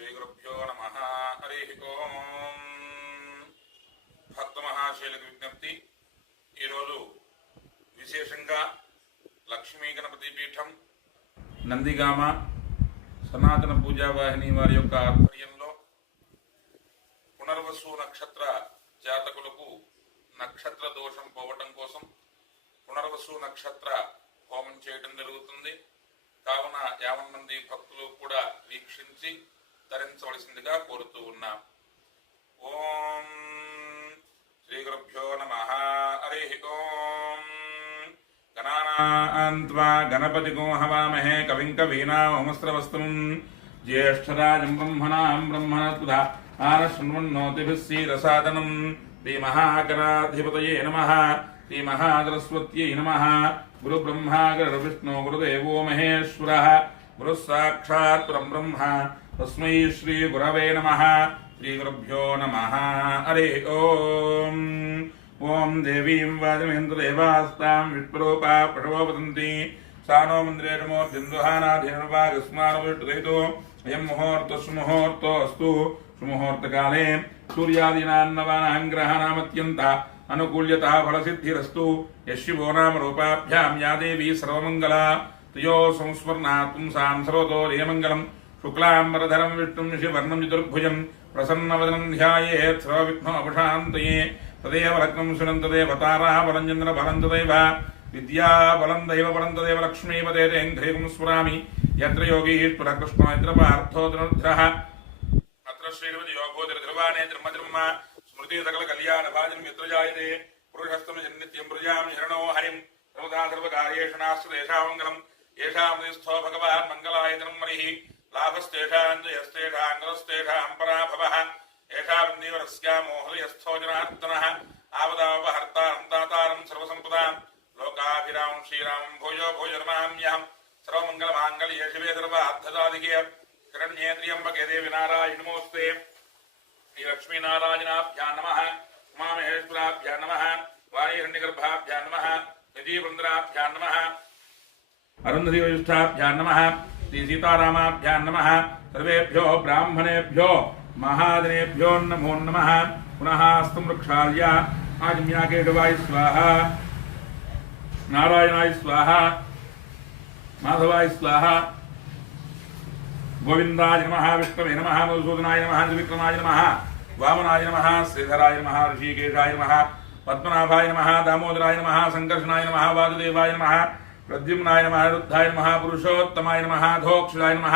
శ్రీగురుభ్యో నమః. హరి ఓం. భక్త మహాశైలకు విజ్ఞప్తి. ఈరోజు విశేషంగా లక్ష్మీ గణపతి పీఠం నందిగామ సనాతన పూజావాహిని వారి యొక్క ఆధ్వర్యంలో పునర్వసు నక్షత్ర జాతకులకు నక్షత్ర దోషం పోవటం కోసం పునర్వసు నక్షత్ర హోమం చేయడం జరుగుతుంది. కావున 50 మంది భక్తులు కూడా వీక్షించి ధరించవలసిందిగా కోరుతూ ఉన్నాం. ఓం శ్రీ గురుభ్యో నమః. హరి ఓం. గణానాన్త్వా గణపతిగో హవామహే కవిం కవీనామస్రవస్తం జ్యేష్ఠరాజం బ్రహ్మణాం బ్రహ్మణస్పద ఆనశృణ్వన్నోతిభిः సీదసాదనం. శ్రీ మహాగణాధిపతయే నమః. శ్రీ మహాసరస్వత్యై నమః. గురు బ్రహ్మా గురు విష్ణు గురుదేవో మహేశ్వరః గురు సాక్షాత్ పరబ్రహ్మ తస్మై శ్రీ గురవే నమః. శ్రీ గురుభ్యో నమః. హరి ఓం. ఓం దేవీం వాజమేంద్రదేవాస్తాం విష్ణురూపా పశవోపతంతి సానో మందిరేణమోర్జందుహానాధీనవాగస్మానవిష్టుదైతో అయం ముహూర్తస్సుముహూర్తోऽस्तु. సుముహూర్తకాలే సూర్యాదీనాన్నవానాగ్రహానామత్యంత అనుకూల్యతా ఫలసిద్ధిరస్తు. యశివో నామ రూపాభ్యాం యా దేవీ సర్వమంగళా తయో సంస్మరణాత్ పుంసాం సర్వతో జయమంగళం. శుక్లాంబరధరం విష్ణుం శివర్ణం చతుర్భుజం ప్రసన్నవదనం ధ్యాయేత్ సర్వవిఘ్నోపశాంతయే. తదేవ లగ్నం శునం తదేవ తారా బలం చంద్ర బలం తదైవ విద్యా బలం దైవ బలం తదేవ లక్ష్మీపదే తేంఘ్రేయం స్మరామి. యత్ర యోగీశ్వర కృష్ణో యత్ర పార్థో ధనుర్ధరః అత్ర శ్రీరవతి యోగోదిర్ధర్వాణే ధర్మధర్మ స్మృతి సకల కళ్యాణ భాజనం యత్ర జాయతే. పురుషస్తమ జన్నిత్యం ప్రజాం శరణో హరిం సర్వదా సర్వకార్యేషు నాస్తి దేశామంగళం. ఏషాం స్థో భగవాన్ మంగళాయతనం మరిః లాభస్తేషాం జయస్తేషాంగలస్తేషాం పరాభవః. ఏషా వృందీవరస్యామో హృదయస్థో జనార్దనః ఆపదాపహర్తారం తాతారం సర్వసంపదాం లోకాభిరామం శ్రీరామం భూయో భూయర్మామ్యహం. సర్వమంగళమాంగళ్యే శివే సర్వార్థసాధికే శరణ్యే త్ర్యంబకే దేవి నారాయణి నమోస్తే. శ్రీ లక్ష్మీనారాయణాభ్యాం నమః. ఉమామహేశ్వరాభ్యాం నమః. వాణీహిరణ్యగర్భాభ్యాం నమః. నిధీవృందరాభ్యాం నమః. అరుంధతి వయుష్ఠాభ్యాం నమః. శ్రీ సీతారామాభ్యాం నమః. సర్వేభ్యో బ్రాహ్మణేభ్యో మహాజనేభ్యో నమో నమః. పునః స్తు వృక్షాల్య ఆజమ్యాకేశవాయ స్వాహ. నారాయణాయ స్వాహ. మాధవాయ స్వాహ. గోవిందాయ నమః. విష్ణవే నమః. మధుసూదనాయ నమః. త్రివిక్రమాయ నమః. వామనాయ నమః. శ్రీధరాయ నమః. ఋషికేశాయ నమః. పద్మనాభాయ నమః. దామోదరాయ నమః. సంకర్షణాయ నమః. వాసుదేవాయ నమః. ప్రద్యుమ్నాయ నమః. రుద్ధాయ నమః. పురుషోత్తమాయ నమః. ధోక్షుడాయ నమః.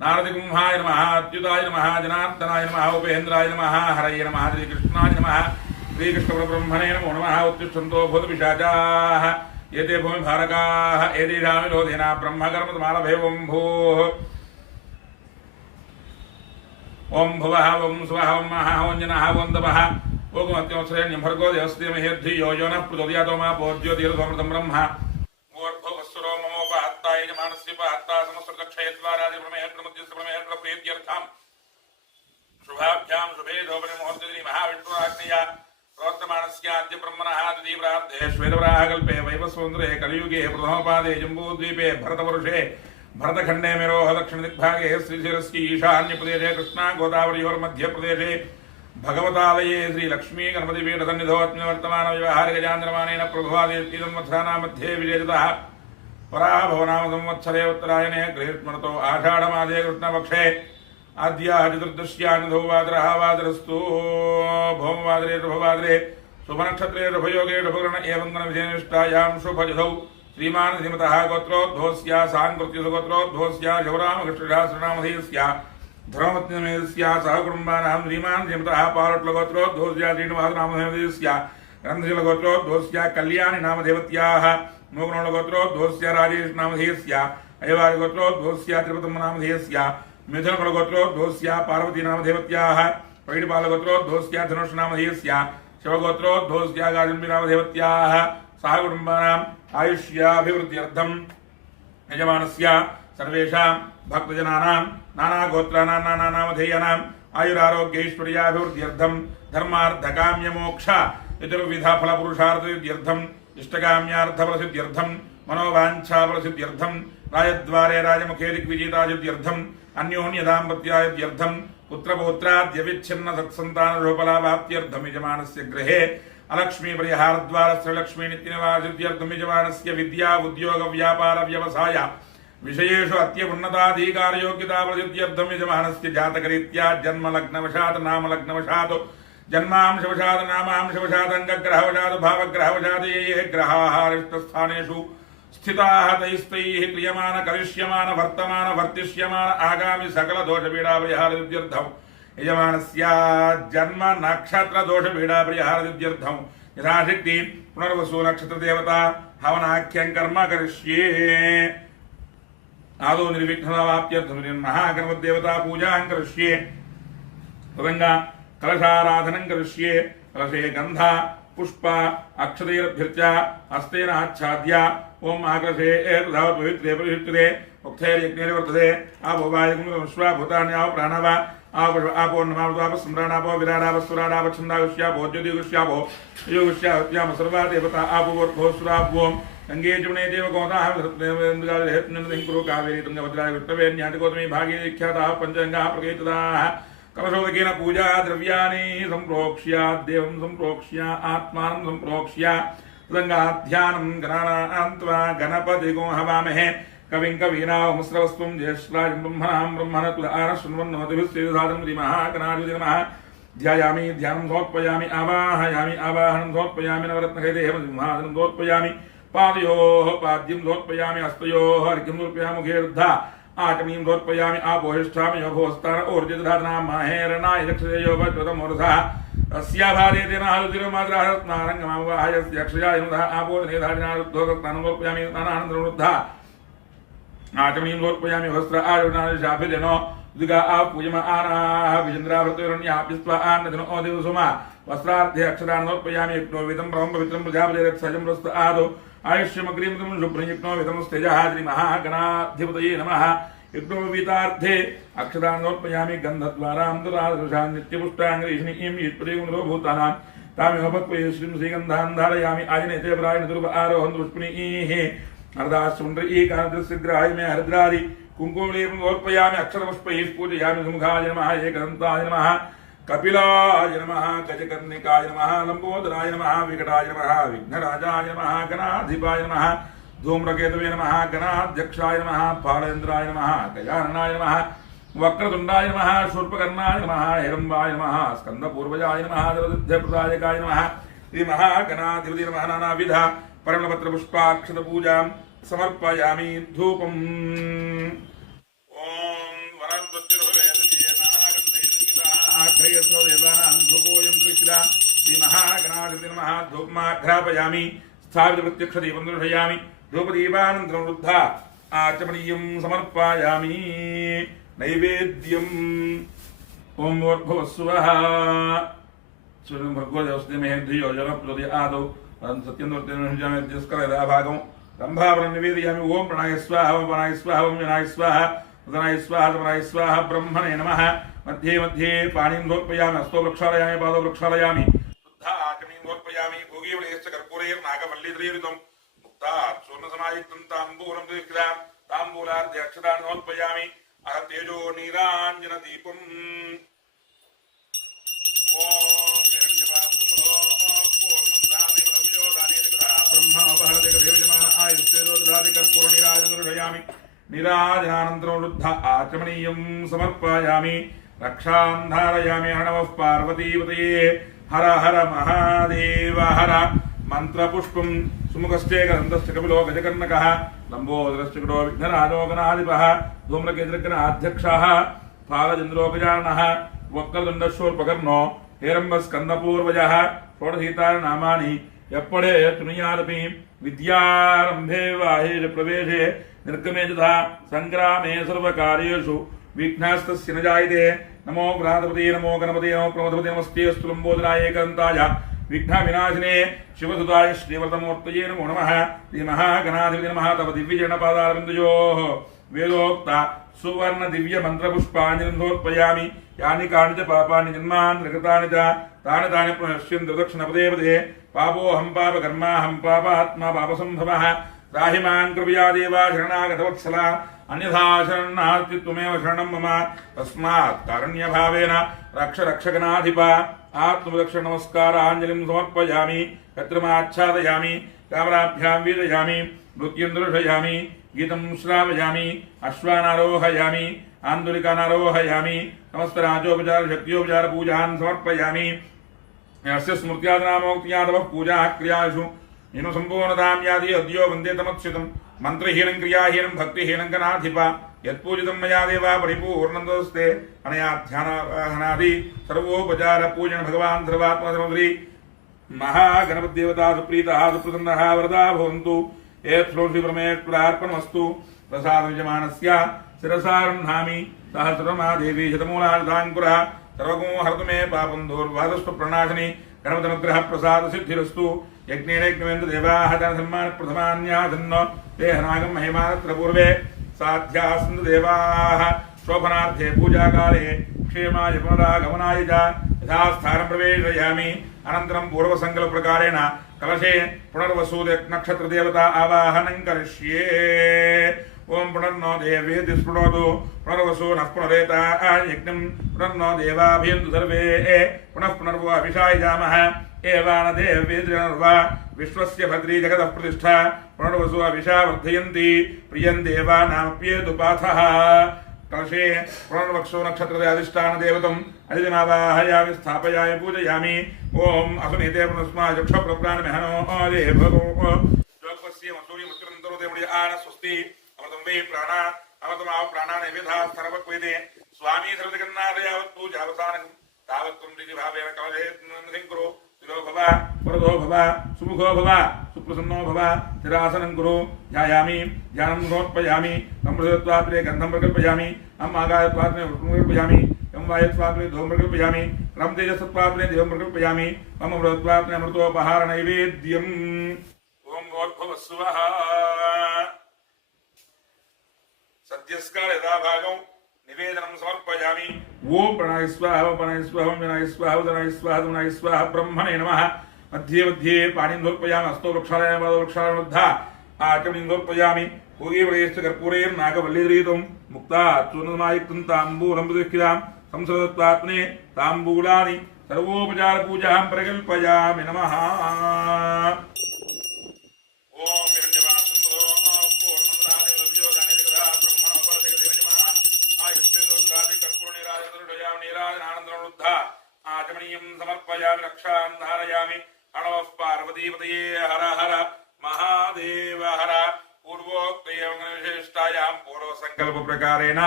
నారదకుంభాయ నమః. అచ్యుతాయ నమః. జనార్దనాయ నమః. ఉపేంద్రాయ నమః. హరయ నమః. శ్రీకృష్ణాయ నమః. శ్రీకృష్ణపరబ్రహ్మణే నమో నమః. ఉత్తిష్టంతో భూతపిశాచాః ఏతే భూమిభారకాః ఏతేషాం విరోధినా బ్రహ్మకర్మతమారభేవం భూః. ఓం భువః ఓం సువః ఓం మహః ఓం జనః ఓం తపః ఓగమత్యోశ్రేణ్యం భర్గో దేవస్థితిమహేద్ధి యోజనః ప్రచోదయాతో మా పోజ్యోతిరసోమృతం బ్రహ్మ. ఓర్భవస్సురో మమోపహత్తాయ యజమానస్యపహత్తా సమస్తకక్షయత్వారాదిప్రమేహ్యర్థం శుభాభ్యాం శుభే శోభనే ముహూర్తే మహావిష్ణురాజ్ఞయ ప్రవర్తమానస్యాద్య బ్రహ్మణః తదీవ్రార్ధే శ్వేతవరాహకల్పే వైవస్వతంత్రే కలియుగే ప్రథమపాదే జంబూద్వీపే భరతవర్షే భరతఖండే మేరోహ దక్షిణదిగ్భాగే శ్రీశైలస్య ఈశాన్యప్రదేశే కృష్ణా గోదావరియోర్మధ్యప్రదేశే భగవతాలయే శ్రీ లక్ష్మీ గణపతి పీఠ సన్నిధో వర్తమాన వ్యవహారిక చాంద్రమానేన ప్రభాదే సంవత్సరాణా మధ్యే విజేతః పరాభవనామ సంవత్సరే ఉత్తరాయణే గ్రీష్మణతో ఆషాఢమాదే కృష్ణపక్షే ఆద్యా చతుర్దశ్యానిధోవాదరః వాదరస్తు భౌమవాదరే శుభవాదరే శుభనక్షత్రే శుభయోగే శుభగ్రహణ ఏవం గణ విశేషిష్టాయాం శుభజధౌ శ్రీమాన్ ధీమతః గోత్రోద్భవస్య సాంకృత్యసుగోత్రోద్భవస్య శివరామకృష్ణశాస్త్రనామధేయస్య ధర్మపత్నిమేయస్య సహకుటుంబానాం శ్రీమాన్ ధీమతః పాలట్లగోత్రోద్భవస్య శ్రీనివాసనామధేయస్య గ్రంథశీలగోత్రోద్భవస్య కళ్యాణి నామధేవత్యాః మూగుణోళగోత్రోద్భవస్య రాజేష్ నామధేయస్య అయవారిగోత్రోద్భవస్య త్రిపతమ్మనామధేయస్య మిథునకులగోత్రోద్భవస్య పార్వతీ నామధేవత్యాః పైడిపాలగోత్రోద్భవస్య ధనుష్ నామధేయస్య శివగోత్రోద్భవస్య గాజంబి నామధేవత్యాః సహకుటుంబానాం ఆయుష్యాభివృద్ధ్యర్థం యజమానస్య సర్వేషాం భక్తజనానాం నానాగోత్రానాం నానానామధేయానాం ఆయురారోగ్యైశ్వర్యాభివృద్ధ్యర్థం ధర్మార్థకామ్యమోక్ష చతుర్విధ ఫలపురుషార్థసిద్ధ్యర్థం ఇష్టకామ్యార్థఫలసిద్ధ్యర్థం मनोवाञ्छाफलसिद्ध्यर्थं राजद्वारे राजमुखे दिग्विजितासिद्ध्यर्थम् अन्योन्यदाम्पत्यासिद्ध्यर्थं पुत्रपौत्राद्यविच्छिन्न सत्सन्तानरूपलाभाप्त्यर्थं यजमानस्य गृहे अलक्ष्मी परिहारद्वारस्य लक्ष्मी नित्यनिवासिद्ध्यर्थं यजमानस्य विद्या उद्योग व्यापार व्यवसाय विषयेषु अत्य उन्नताधिकारयोग्यताप्रसिद्ध्यर्थं यजमानस्य जातकरीत्या जन्मलग्नवशात् नामलग्नवशात् जन्मांशवशात् नामांशवशात् अङ्गग्रहवशात् भावग्रहवशात् ये ग्रहाः रिक्तस्थानेषु स्थिताः तैस्तैः क्रियमान करिष्यमान वर्तमान वर्तिष्यमान आगामि सकलदोषपीडापरिहारसिद्ध्यर्थं यजमानस्य जन्म नक्षत्र दोषपीडापरिहारसिद्ध्यर्थं यथाशक्ति पुनर्वसु नक्षत्रदेवता हवनाख्यं कर्म करिष्ये आदौ निर्विघ्नतावाप्त्यर्थं महागणपतिदेवता पूजां करिष्ये तदङ्गा कलशाराधनं करिष्ये कलशे गंध पुष्प अक्षतैरभ्यर्च्य हस्तेन आच्छाद्य ओं महाकलशे एतद्धावत् पवित्रे पवित्रे उक्थैर्यज्ञेन वर्तते आपो वायुं विश्वा भूतानि आपो प्राणव आपो नमावताप सम्राणापो विराडापस्वराडाप छन्दागुष्यापो ज्योतिगुष्यापो योगुष्यावत्याम सर्वा देवता आपो वर्धोस्वरापो गंगे जमुने देवगोदाः कुरु कावेरी तुङ्गभद्राय विष्णवेन्याटिकोतमी भागे विख्याताः पञ्चगङ्गाः प्रकीर्तिताः कलशोदकेन पूजा द्रव्याणि सम्प्रोक्ष्य देवं सम्प्रोक्ष्य आत्मानं सम्प्रोक्ष्य तदङ्गाध्यानं गणानान्त्वा गणपतिगो हवामहे कविं कवीनामुस्रवस्त्वं ज्येष्ठराजं ब्रह्मणां ब्रह्मणतुलार शृण्वन्नोतिभिस्तेजसादं श्रीमहागणाधिपते नमः ध्यायामि ध्यानं समर्पयामि आवाहयामि आवाहनं समर्पयामि नवरत्नखैदेव सिंहासनं समर्पयामि पादयोः पाद्यं समर्पयामि हस्तयोः अर्घ्यं समर्पयामि मुखेर्धा आचमनीं समर्पयामि आपोहिष्ठामि योभोस्तान ऊर्जितधारणा माहेरणाय दक्षिणयो वज्रतमोरसः अस्याभादेतेन हलुतिरमाद्राः रत्नारङ्गमावाहयस्य अक्षयाय मुदः आपोदनेधारिणारुद्धोगस्नानं समर्पयामि स्नानानन्तरमुद्धा आचमनीं समर्पयामि वस्त्र आयुर्नादिशाभिदेनो दिगा पूजमानाः विजेन्द्राभृतैरण्याप्यस्त्वा आन्नदिनो दिवसुमा वस्त्रार्थे अक्षरान् समर्पयामि यज्ञोविदं ब्रह्म पवित्रं प्रजापतिरक्षजं प्रस्त आदौ आयुष्यमग्रीमं शुभ्रं यज्ञोविदं श्रीमहागणाधिपतये नमः यज्ञोपवीतार्थे अक्षरान् समर्पयामि गन्धद्वारां तदादृशान् नित्यपुष्टाङ्गरीष्णीं यत्प्रतिगुणो भूतानां तामेव भक्त्यै श्रीं श्रीगन्धान् धारयामि आजनेते प्रायण दुर्भ आरोहन् पुष्पिणीः अर्धाश्चुण्ड्रीकान्तस्यग्राहि मे हरिद्रादि कुङ्कुमलेपं समर्पयामि अक्षरपुष्पैः पूजयामि सुमुखाय नमः एकदन्ताय नमः कपिलाय नमः गजकर्णिकाय नमः लंबोदराय नमः विकटाय नमः विघ्नराजाय नमः गणाधिपाय नमः धूम्रकेतवे नमः गणाध्यक्षाय नमः फालेन्द्राय नमः गजाननाय नमः वक्रतुण्डाय नमः शूर्पकर्णाय नमः हिरम्बाय नमः स्कन्दपूर्वजाय नमः दलसिद्धप्रदायकाय नमः श्रीमहागणाधिपते नमः नानाविध परिमलपत्रपुष्पाक्षतपूजां समर्पयामि धूपम् श्रीमहागणाधिपते नमः धूपमाघ्रापयामि स्थापित प्रत्यक्षदीपं दर्शयामि धूपदीपानन्तरं वृद्धा आचमनीयं समर्पयामि नैवेद्यम् ओं भूर्भुवस्सुवः स्वयं भगवद्वस्ते धियो जनप्रति आदौ सत्यं रंभावरण निवेदयामि ओं प्रणय स्वाहा ओं प्रणय स्वाहा ओं विनाय स्वाहा उदनाय स्वाहा तमनाय स्वाहा ब्रह्मणे नमः मध्ये मध्ये पाणिं समर्पयामि हस्तो प्रक्षालयामि पादौ प्रक्षालयामि शुद्धा आचमनीं समर्पयामि भोगीवलयश्च कर्पूरैर्नागवल्लीद्रैरितं मुक्ता स्वर्णसमायुक्तं ताम्बूलं दीक्षितां ताम्बूलार्धे अक्षतान् समर्पयामि अह तेजो नीराञ्जनदीपम् नीराजनानन्तरं वृद्ध आचमनीयं समर्पयामि रक्षां धारयामि हरणवः पार्वतीपतये हर हर महादेव हर मंत्रपुष्पं सुमुखश्चे गन्धश्च कपिलो गजकर्णकः लम्बोदरश्च कटो विघ्नराजो गणाधिपः धूम्रकेतुर्गणाध्यक्षः फालचन्द्रोपजानः वक्रतुण्डशूर्पकर्णो हेरम्बस्कन्दपूर्वजः षोडशीतानि नामानि यप्पडे तुनियादपि विद्यारम्भे वाहेश प्रवेशे निर्गमे तथा संग्रामे सर्वकार्येषु विघ्नस्तस्य न जायते नमो व्रातपते नमो गणपते नमो प्रमथपते नमस्ते अस्तु लंबोदराय एकदन्ताय विघ्न विनाशिने शिवसुताय श्रीव्रतमूर्तये नमो नमः श्रीमहागणाधिपते नमः तव दिव्यचरणपादारविन्दयोः वेदोक्त सुवर्ण दिव्य मंत्रपुष्पाञ्जलिं समर्पयामि यानि कानि च पापानि जन्मानि कृतानि च तानि पुनश्यन्ति दक्षिणपदे पदे पापोऽहं पापकर्माहं पापात्मा पापसम्भवः त्राहि मां कृपया देवा शरणागतवत्सला अन्यथा शरणं नास्ति त्वमेव शरणं मम तस्मात् कारुण्यभावेन रक्ष रक्षकनाधिपा आत्मरक्षण नमस्काराञ्जलिं समर्पयामि कत्रमाच्छादयामि कामराभ्यां वीरयामि नृत्यं दर्शयामि गीतं श्रावयामि अश्वानारोहयामि आन्दोलिकानारोहयामि समस्तराजोपचार शक्तियोपचार पूजान् समर्पयामि यस्य स्मृत्यादनामोक्त्यादवः पूजा क्रियासु येन सम्पूर्णतां याति अद्यो वन्दे तमच्युतं मन्त्रहीनं क्रियाहीनं भक्तिहीनं कनाधिपा यत्पूजितं मया देवा परिपूर्णं तदस्ते अनया ध्यानादि सर्वोपचार पूजन भगवान् सर्वात्मा सर्वश्री महागणपतिदेवता सुप्रीतः सुप्रसन्नः वरदा भवन्तु एतत्श्लोकि परमेश्वरार्पणमस्तु प्रसादविजमानस्य शिरसारुह्णामि सहस्रमादेवी शतमूलाधाङ्कुरः सर्वगो हरतु मे पापं दूर्वादस्तु प्रणाशिनी गणपतनुग्रह प्रसाद सिद्धिरस्तु यज्ञेन यज्ञवेन्द्र देवाः धर्मान प्रथमान्याधन्न देहनागं महिमानत्र पूर्वे साध्यासन्तु देवाः शोभनार्थे पूजाकाले क्षेमाय पुनरागमनाय च यथास्थानं प्रवेशयामि अनन्तरं पूर्वसङ्कल्पप्रकारेण कलशे पुनर्वसु नक्षत्रदेवता आवाहनं करिष्ये ओम पुनर्नो देवेति स्फुटोतु पुनर्वसु नः पुनरेता यज्ञं पुनर्नो देवाभियन्तु सर्वे पुनः पुनर्वो अभिषाय जामः एवान देवेद्रिनर्वा विश्वस्य भद्री जगतः प्रतिष्ठा पुनर्वसु अभिषा वर्धयन्ति प्रियं देवानामप्येतु पाथः कलशे पुनर्वक्षो नक्षत्रदे अधिष्ठान देवतम् अधिमावाहयामि स्थापयामि पूजयामि ओम असुनीते पुनस्मा चक्ष प्रप्राणमेहनो आदे भगो जोगस्य मसूरी मुत्रन्तरो देवडी आन स्वस्ति अमृतं वै प्राणा अमृतमाव प्राणा नैवेद्या सर्वक्वेदे स्वामी सर्वजगन्नाथयावत् पूजावसानं तावत्त्वं दिव्यभावेन कमले नमस्कुरु तिरो भव वरदो भव सुमुखो भव सुप्रसन्नो भव तिरासनं कुरु ध्यायामि ध्यानं समर्पयामि अमृतत्वात्रे गन्धं प्रकल्पयामि अम् आगायत्वात्रे प्रकल्पयामि यं वायत्वात्रे धूमं प्रकल्पयामि रं तेजसत्वात्रे देवं प्रकल्पयामि मम अमृतत्वात्रे अमृतोपहार नैवेद्यम् ओम भवस्वः सद्यस्कार यदा भागं निवेदनं समर्पयामि ओम प्रणय स्वाहा प्रणय स्वाहा विनाय स्वाहा उदनाय स्वाहा दुनाय स्वाहा ब्रह्मणे नमः मध्ये मध्ये पाणिं समर्पयामि हस्तो वृक्षालय पादो वृक्षालय मध्ये आचमनीं समर्पयामि पूगे वरेश्च कर्पूरेण नागवल्लीधृतं मुक्ता चूर्णमायुक्तं ताम्बूलं प्रतिष्ठितां संसदत्वात्मने ताम्बूलानि सर्वोपचार पूजां प्रकल्पयामि नमः ओम आचमनीयं समर्पयामि रक्षां धारयामि अणवः पार्वतीपतये हर हर महादेव हर पूर्वोक्तविशिष्टायां पूर्वसङ्कल्पप्रकारेण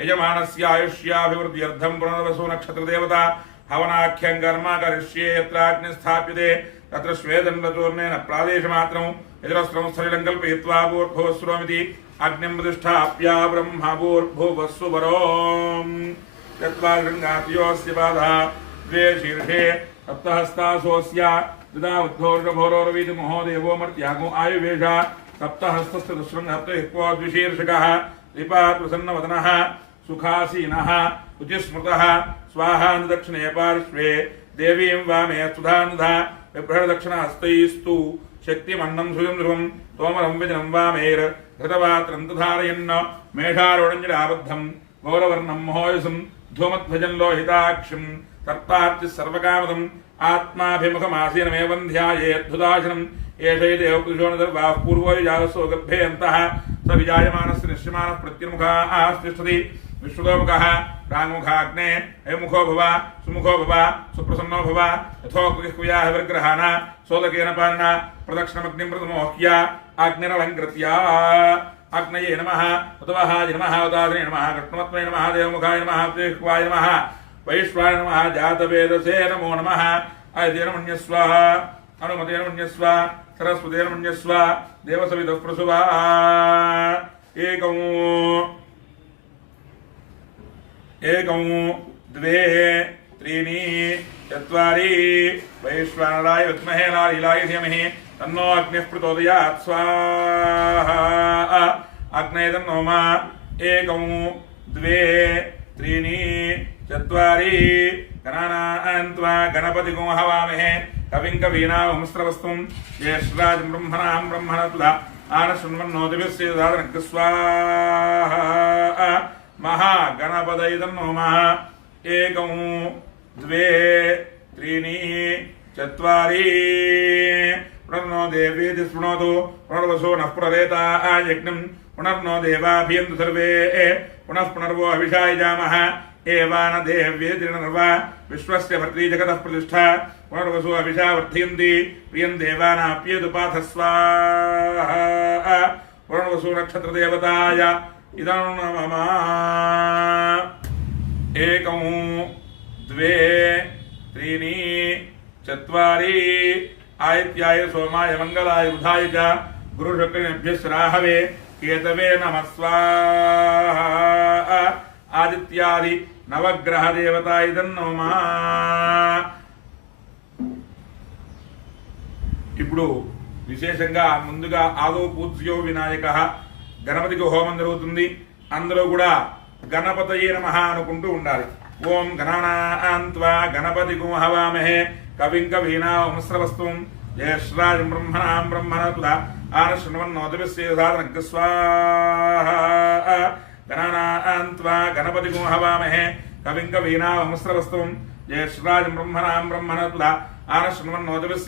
यजमानस्य आयुष्याभिवृद्ध्यर्थं पुनर्वसु नक्षत्रदेवता हवनाख्यं कर्म करिष्ये यत्राग्निः स्थाप्यते तत्र श्वेदण्डचूर्णेन प्रादेशमात्रं यजरस्त्रं सलिलं कल्पयित्वा भूर्भुवस्सुरमिति अग्निं प्रतिष्ठाप्य ब्रह्मभूर्भुवस्सुवरोम् चत्वारिङ्गात्योऽस्य पादः द्वे शीर्षे सप्तहस्तासोऽस्य द्विधावद्धोर्षभोरोरवीति महोदेवो मर्त्यागो आयुवेश सप्तहस्तस्य दुःशृङ्गहप्तहिक्वद्विशीर्षकः त्रिपात् प्रसन्नवदनः सुखासीनः उचिस्मृतः स्वाहानुदक्षिणे पार्श्वे देवीं वामे स्तुधानुधा बिभ्रणदक्षिणहस्तैस्तु शक्तिमन्नं सुजं ध्रुवं तोमरं विजनं वामेर्घृतपात्रं धारयन् मेषारोढञ्जलाबद्धं गौरवर्णं महोयसं धूमध्वजं लोहिताक्षं सर्पार्चिः सर्वकामदम् आत्माभिमुखमासीनमेवं ध्यायेद्धुदाशनम् एषै देवपुरुषोणदर्वाः पूर्वोजासो गर्भे अन्तः स विजायमानस्य निश्यमानः प्रत्युमुखः तिष्ठति विश्वतोमुखः प्राङ्मुखाग्ने अयमुखो भव सुमुखो भव सुप्रसन्नो भव यथोक्तिः विग्रहाण सोदकेन पाणिना प्रदक्षिणमग्निं प्रथमोह्य अग्निरलङ्कृत्य अग्नये नमः उतवहाय नमः उदासिने नमः कृष्णमत्मने नमः देवमुखाय नमः प्रेष्वाय नमः वैश्वाय नमः जातवेदसे नमो नमः आयतेन मन्यस्व अनुमतेन मन्यस्व सरस्वतेन मन्यस्व देवसवितः प्रसुवा एकं द्वे त्रीणि चत्वारि वैश्वानराय विद्महे नारीलाय धीमहि तन्नो अग्निः प्रचोदयात् स्वाहा अग्नये तन्नो मा एकं द्वे त्रीणि चत्वारि गणानान्त्वा गणपतिगो हवामहे कविं कवीनां सहस्रवस्तुं ज्येष्ठराजं ब्रह्मणां ब्रह्मणस्पदा आनशृण्वन्नोतिभिः स्वाहा महागणपतये नमः एकं द्वे त्रीणि चत्वारि पुनर्नो देवेति स्पृणोतु पुनर्वसो नः पुनरेता यज्ञं पुनर्नो देवाभियन्तु सर्वे पुनः पुनर्वो हविषा यजामः एवान देव्येति नर्वा विश्वस्य भर्त्री जगतः प्रतिष्ठा पुनर्वसो हविषा वर्धयन्ति प्रियं देवानाप्येतु पाथ स्वाहा पुनर्वसो नक्षत्रदेवताय इदं नमः एकं द्वे त्रीणि चत्वारि आदित्याय सोमाय मंगलाय बुधाय च गुरुशुक्रेभ्यश्च राहवे केतवे नमः स्वाहा आदित्यादि नवग्रह देवता इदं नमः ఇప్పుడు విశేషంగా ముందుగా ఆదో పూజ్యో వినాయకః గణపతికి హోమం జరుగుతుంది అందరూ కూడా గణపతయే నమః అనుకుంటూ ఉండాలి ఓం గణానాన్త్వా గణపతిగుం హవామహే కవిం కవీనామస్రవస్వం జ్యేష్ఠరాజం బ్రహ్మణాం బ్రహ్మణతుల ఆనశృణ్వన్నోతిభిः స్వాహా గణానాన్త్వా గణపతిగుం హవామహే కవిం కవీనామస్రవస్వం జ్యేష్ఠరాజం బ్రహ్మణాం బ్రహ్మణతుల ఆనశృణ్వన్నోతిభిः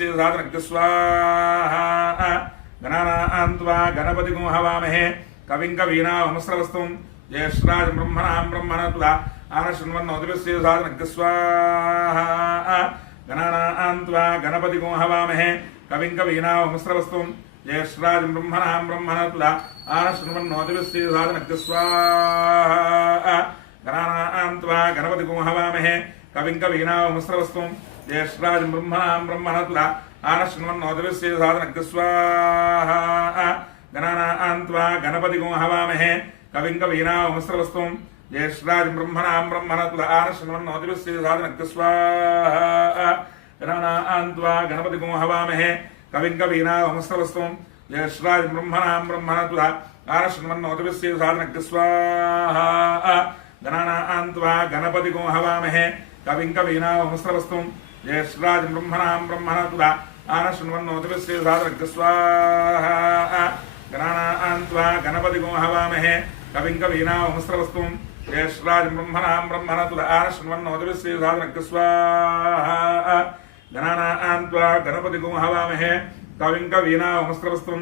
స్వాహా గణానాన్త్వా గణపతిగుం హవామహే కవిం కవీనామస్రవస్వం జ్యేష్ఠరాజం బ్రహ్మణాం బ్రహ్మణతుల आनशृण्वन्नोतिभिः स्वाहा गणानान्त्वा गणपतिगुं हवामहे कविं कवीनामस्रवस्तं ज्येष्ठराजं ब्रह्मणां ब्रह्मणतुल आनशृण्वन्नोतिभिः स्वाहा गणानान्त्वा गणपतिगुं हवामहे कविं कवीनामस्रवस्तं ज्येष्ठराजं ब्रह्मणां ब्रह्मणतुल आनशृण्वन्नोतिभिः स्वाहा गणानान्त्वा गणपतिगुं हवामहे कविं कवीनामस्रवस्तं ज्येष्ठराजं ब्रह्मणां ब्रह्मणतुल आनशृण्वन्नोतिभिः स्वाहा गणानान्त्वा गणपतिगुं हवामहे कविं कवीनामस्रवस्तं ज्येष्ठराजं ब्रह्मणां ब्रह्मणतुल आनशृण्वन्नोतिभिः स्वाहा गणानान्त्वा गणपतिगुं हवामहे कविं कवीनामस्रवस्तं ज्येष्ठराजं ब्रह्मणां ब्रह्मणतुल आनशृण्वन्नोतिभिः स्वाहा गणानान्त्वा गणपतिगुं हवामहे कविं कवीनामस्रवस्तं ज्येष्ठराजं ब्रह्मणां ब्रह्मणतुल आनशृण्वन्नोतिभिः स्वाहा गणानान्त्वा गणपतिगुं हवामहे कविं कवीनामस्रवस्तं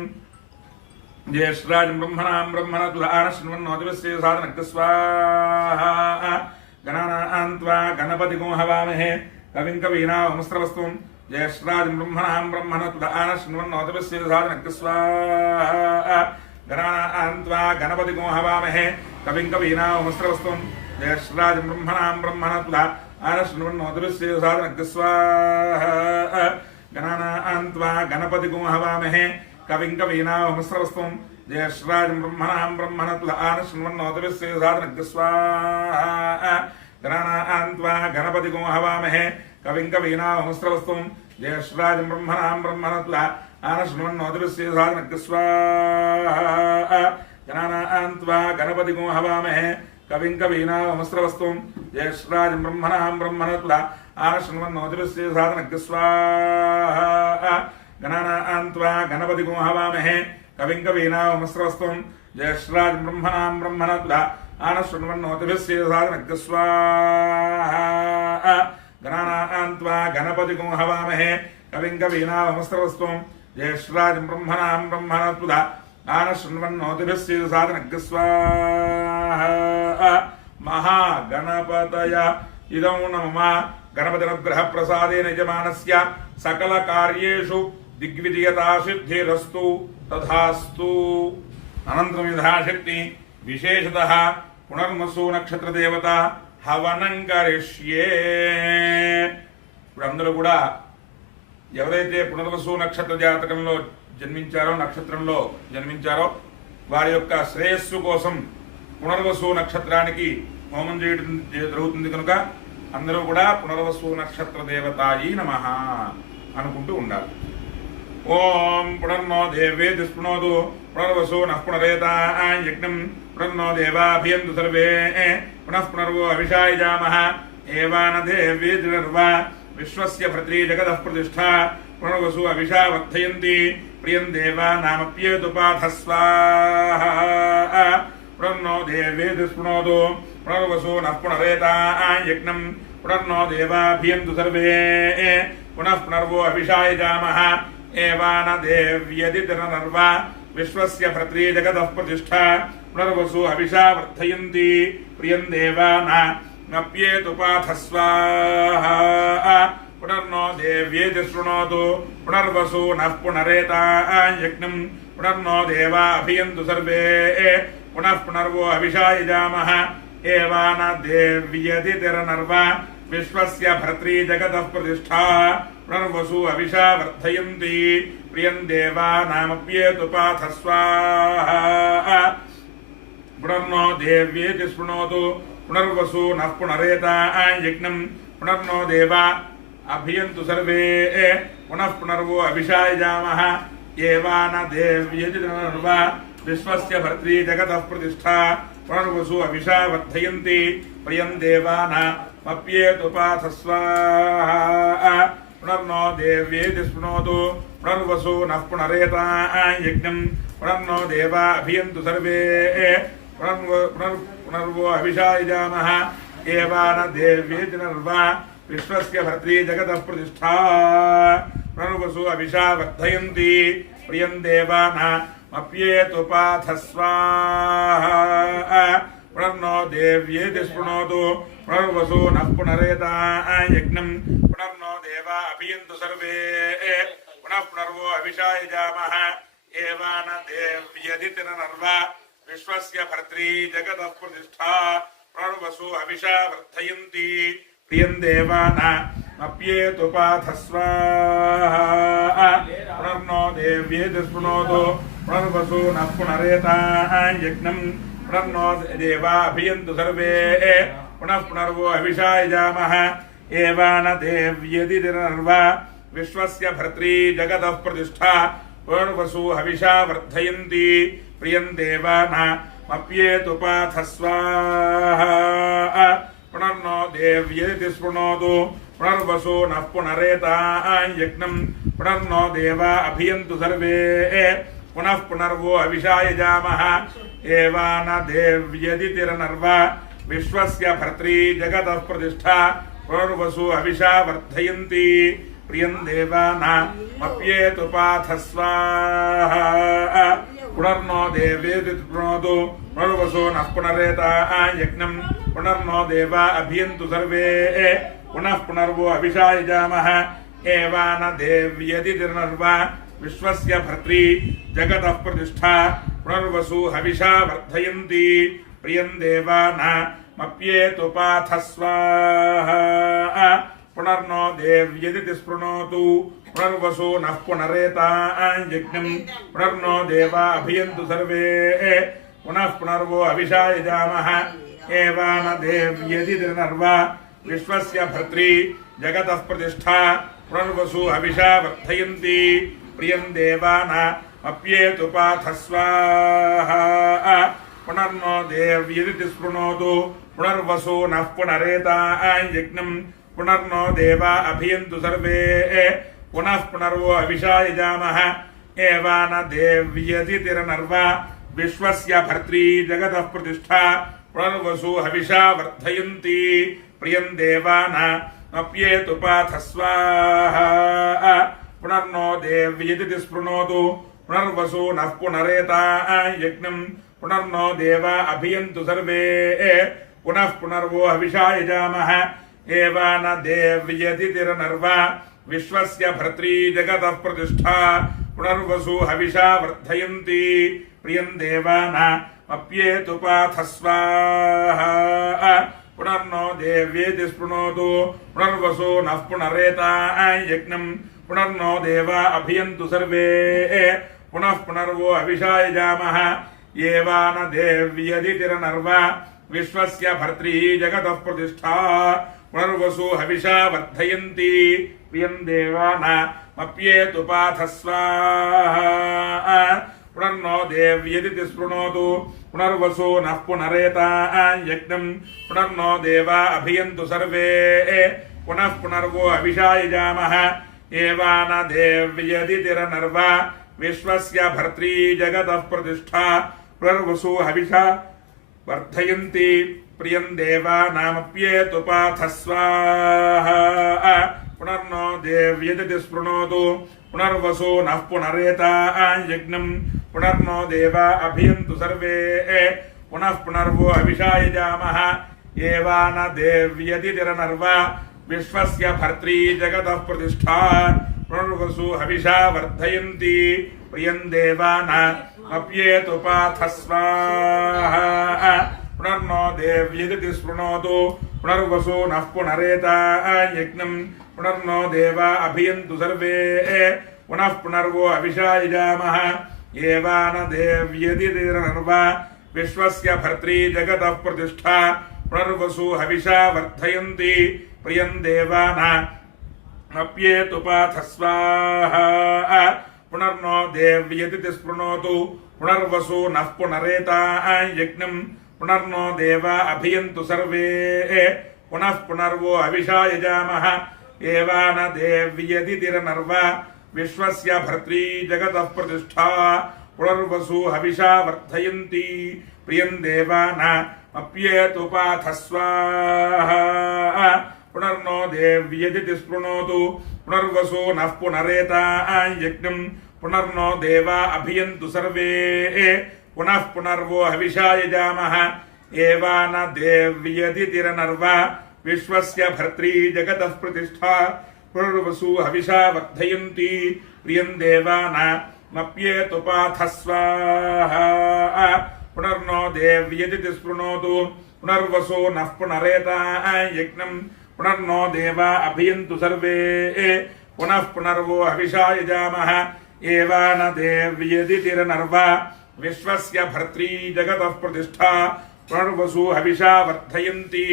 ज्येष्ठराजं ब्रह्मणां ब्रह्मणतुल आनशृण्वन्नोतिभिः स्वाहा गणानान्त्वा गणपतिगुं हवामहे कविं कवीनामस्रवस्तं ज्येष्ठराजं ब्रह्मणां ब्रह्मणतुल आनशृण्वन्नोतिभिः स्वाहा गणानान्त्वा गणपतिगुं हवामहे कविं कवीनामस्रवस्तं ज्येष्ठराजं ब्रह्मणां ब्रह्मणतुल आनशृण्वन्नोतिभिः स्वाहा गणानान्त्वा गणपतिगुं हवामहे कविं कवीनामस्रवस्तं ज्येष्ठराजं ब्रह्मणां ब्रह्मणतुल आनशृण्वन्नोतिभिः स्वाहा गणानान्त्वा गणपतिगुं हवामहे कविं कवीनामस्रवस्तं ज्येष्ठराजं ब्रह्मणां ब्रह्मणतुल आनशृण्वन्नोतिभिः स्वाहा गणानान्त्वा गणपतिगुं हवामहे कविं कवीनामस्रवस्तं ज्येष्ठराजं ब्रह्मणां ब्रह्मणतुल आनशृण्वन्नोतिभिः स्वाहा गणानान्त्वा गणपतिगुं हवामहे कविं कवीनामस्रवस्तं ज्येष्ठराजं ब्रह्मणां ब्रह्मणतुल आनशृण्वन्नोतिभिः स्वाहा गणानान्त्वा गणपतिगुं हवामहे कविं कवीनामस्रवस्तं ज्येष्ठराजं ब्रह्मणां ब्रह्मणतुल आनशृण्वन्नोतिभिः स्वाहा महागणपतय इदं नमः गणपतिनुग्रहप्रसादेन यजमानस्य सकलकार्येषु दिग्विजयता सिद्धिरस्तु तथास्तु अनन्तरं यथाशक्ति विशेषतः पुनर्वसु नक्षत्रदेवता हवनं करिष्ये ఇప్పుడందరూ కూడా ఎవరైతే పునర్వసు నక్షత్ర జాతకంలో జన్మించారో నక్షత్రంలో జన్మించారో వారి యొక్క శ్రేయస్సు కోసం పునర్వసు నక్షత్రానికి హోమం చేయడం జరుగుతుంది కనుక అందరూ కూడా పునర్వసు నక్షత్ర దేవతాయి నమః అనుకుంటూ ఉండాలి. ఓం పునర్నో దేవేతి స్పృణోతు పునర్వసు నః పునరేతా యజ్ఞం పునర్నో దేవాభియంతు సర్వే పునః పునర్వో అవిషాయజామః ఏవాన దేవేతి నిర్వా విశ్వస్య భద్రీ జగతః ప్రతిష్ఠా पुनर्वसु अभिषा वर्धयन्ति प्रियं देवानामप्येतुपाथ स्वाहा पुनर्नो देवेति स्पृणोतु पुनर्वसु नः पुनरेता यज्ञं पुनर्नो देवाभियन्तु सर्वे पुनः पुनर्वो अभिषाय जामः एवान देव्यदितिरनर्वा विश्वस्य भर्त्री जगतः प्रतिष्ठा पुनर्वसु अभिषा वर्धयन्ति प्रियं देवानामप्येतुपाथ स्वाहा पुनर्नो देव्येति शृणोतु पुनर्वसु नः पुनरेता यज्ञं पुनर्नो देवा अभियन्तु सर्वे पुनः पुनर्वो अभिषाय जामः एवान देव्यदितिरनर्वा विश्वस्य भर्त्री जगतः प्रतिष्ठा पुनर्वसु अभिषा वर्धयन्ति प्रियं देवानामप्येतुपाथ स्वाहा पुनर्नो देव्येति शृणोतु पुनर्वसु नः पुनरेता यज्ञं पुनर्नो देवा अभियन्तु सर्वे पुनः पुनर्वो अभिषाय जामः एवान देव्यदितिरनर्वा विश्वस्य भर्त्री जगतः प्रतिष्ठा पुनर्वसु अभिषा वर्धयन्ति प्रियं देवानामप्येतुपाथ स्वाहा पुनर्नो देव्येति शृणोतु पुनर्वसु नः पुनरेता यज्ञं पुनर्नो देवा अभियन्तु सर्वे पुनर्वो अभिषाय जामः एवान देव्येतिरनर्वा विश्वस्य भर्त्री जगतः प्रतिष्ठा पुनर्वसु अभिषा वर्धयन्ति प्रियं देवानामप्येतुपाथ स्वाहा पुनर्नो देव्येति शृणोतु पुनर्वसु नः पुनरेता यज्ञं पुनर्नो देवा अभियन्तु सर्वे पुनः पुनर्वो अभिषाय जामः एवान देव्यदितिरनर्वा विश्वस्य भर्त्री जगतः प्रतिष्ठा पुनर्वसु अभिषा वर्धयन्ति प्रियं देवानामप्येतुपाथ स्वाहा पुनर्नो देव्येति शृणोतु पुनर्वसु नः पुनरेता यज्ञं पुनर्नो देवा अभियन्तु सर्वे पुनः पुनर्वो अभिषाय जामः एवान देव्यदितिरनर्वा विश्वस्य भर्त्री जगतः प्रतिष्ठा पुनर्वसु अभिषा वर्धयन्ति प्रियं देवानामप्येतुपाथ स्वाहा पुनर्नो देव्येति शृणोतु पुनर्वसु नः पुनरेता यज्ञं पुनर्नो देवा अभियन्तु सर्वे पुनः पुनर्वो अभिषाय जामः एवान देव्यदितिरनर्वा विश्वस्य भर्त्री जगतः प्रतिष्ठा पुनर्वसु अभिषा वर्धयन्ति प्रियं देवानामप्येतुपाथ स्वाहा पुनर्नो देव्येति शृणोतु पुनर्वसु नः पुनरेता यज्ञं पुनर्नो देवा अभियन्तु सर्वे पुनः पुनर्वो अभिषाय जामः एवान देव्यदितिरनर्वा विश्वस्य भर्त्री जगतः प्रतिष्ठा पुनर्वसु हविषा वर्धयन्ति प्रियं देवानामप्येतुपाथ स्वाहा पुनर्नो देव्यदिति स्पृणोतु पुनर्वसु नः पुनरेता यज्ञं पुनर्नो देवा अभियन्तु सर्वे पुनः पुनर्वो अभिषाय जामः एवान देव्यदितिरनर्वा विश्वस्य भर्त्री जगतः प्रतिष्ठा पुनर्वसु अभिषा वर्धयन्ति प्रियं देवानामप्येतुपाथ स्वाहा पुनर्नो देव्यदिति स्पृणोतु पुनर्वसु नः पुनरेता यज्ञं पुनर्नो देवा अभियन्तु सर्वे पुनः पुनर्वो अभिषाय जामः एवान देव्यदितिरनर्वा विश्वस्य भर्त्री जगतः प्रतिष्ठा पुनर्वसु हविषा वर्धयन्ति प्रियं देवानामप्येतुपाथ स्वाहा पुनर्नो देव्यदिति स्पृणोतु पुनर्वसु नः पुनरेता यज्ञं पुनर्नो देवा अभियन्तु सर्वे पुनः पुनर्वो हविषाय जामः एवान देव्यदितिरनर्वा विश्वस्य भर्त्री जगतः प्रतिष्ठा पुनर्वसु हविषा वर्धयन्ति प्रियं देवानामप्येतुपाथ स्वाहा पुनर्नो देव्येति स्पृणोतु पुनर्वसु नः पुनरेता यज्ञं पुनर्नो देवा अभियन्तु सर्वे पुनः पुनर्वो अभिषाय जामः एवान देव्यदितिरनर्वा विश्वस्य भर्त्री जगतः प्रतिष्ठा पुनर्वसु हविषा वर्धयन्ति प्रियं देवानामप्येतुपाथ स्वाहा पुनर्नो देव्यदिति स्पृणोतु पुनर्वसु नः पुनरेता यज्ञं पुनर्नो देवा अभियन्तु सर्वे पुनः पुनर्वो अभिषाय जामः एवान देव्यदितिरनर्वा विश्वस्य भर्त्री जगतः प्रतिष्ठा पुनर्वसु हविषा वर्धयन्ति प्रियं देवानामप्येतुपाथ स्वाहा पुनर्नो देव्यदिति स्पृणोतु पुनर्वसु नः पुनरेतायज्ञं पुनर्नो देवा अभियन्तु सर्वे पुनः पुनर्वो हविषा यजामः एवान देव्यदितिरनर्वा विश्वस्य भर्त्री जगतः प्रतिष्ठा पुनर्वसु हविषा वर्धयन्ति प्रियं देवानामप्येतुपाथ स्वाहा पुनर्नो देव्यदिति स्पृणोतु पुनर्वसु नः पुनरेतायज्ञं पुनर्नो देवा अभियन्तु सर्वे पुनः पुनर्वो हविषा यजामः एवान देव्यदितिरनर्वा विश्वस्य भर्त्री जगतः प्रतिष्ठा पुनर्वसु हविषा वर्धयन्ति प्रियं देवानामप्येतुपाथ स्वाहा पुनर्नो देव्यदिति स्पृणोतु पुनर्वसु नः पुनरेतायज्ञं पुनर्नो देवा अभियन्तु सर्वे पुनः पुनर्वो हविषा यजामः एवान देव्यदितिरनर्वा विश्वस्य भर्त्री जगतः प्रतिष्ठा पुनर्वसु हविषा वर्धयन्ति प्रियं देवानामप्येतुपाथ स्वाहा पुनर्नो देव्यदिति स्पृणोतु पुनर्वसु नः पुनरेतायज्ञं पुनर्नो देवा अभियन्तु सर्वे पुनः पुनर्वो हविषा यजामः एवान देव्यदितिरनर्वा विश्वस्य भर्त्री जगतः प्रतिष्ठा पुनर्वसु हविषा वर्धयन्ति प्रियं देवानामप्येतुपाथ स्वाहा पुनर्नो देव्यदिति स्पृणोतु पुनर्वसु नः पुनरेतायज्ञं पुनर्नो देवा अभियन्तु सर्वे पुनः पुनर्वो हविषा यजामः एवान देव्यदितिरनर्वा विश्वस्य भर्त्री जगतः प्रतिष्ठा पुनर्वसु हविषा वर्धयन्ति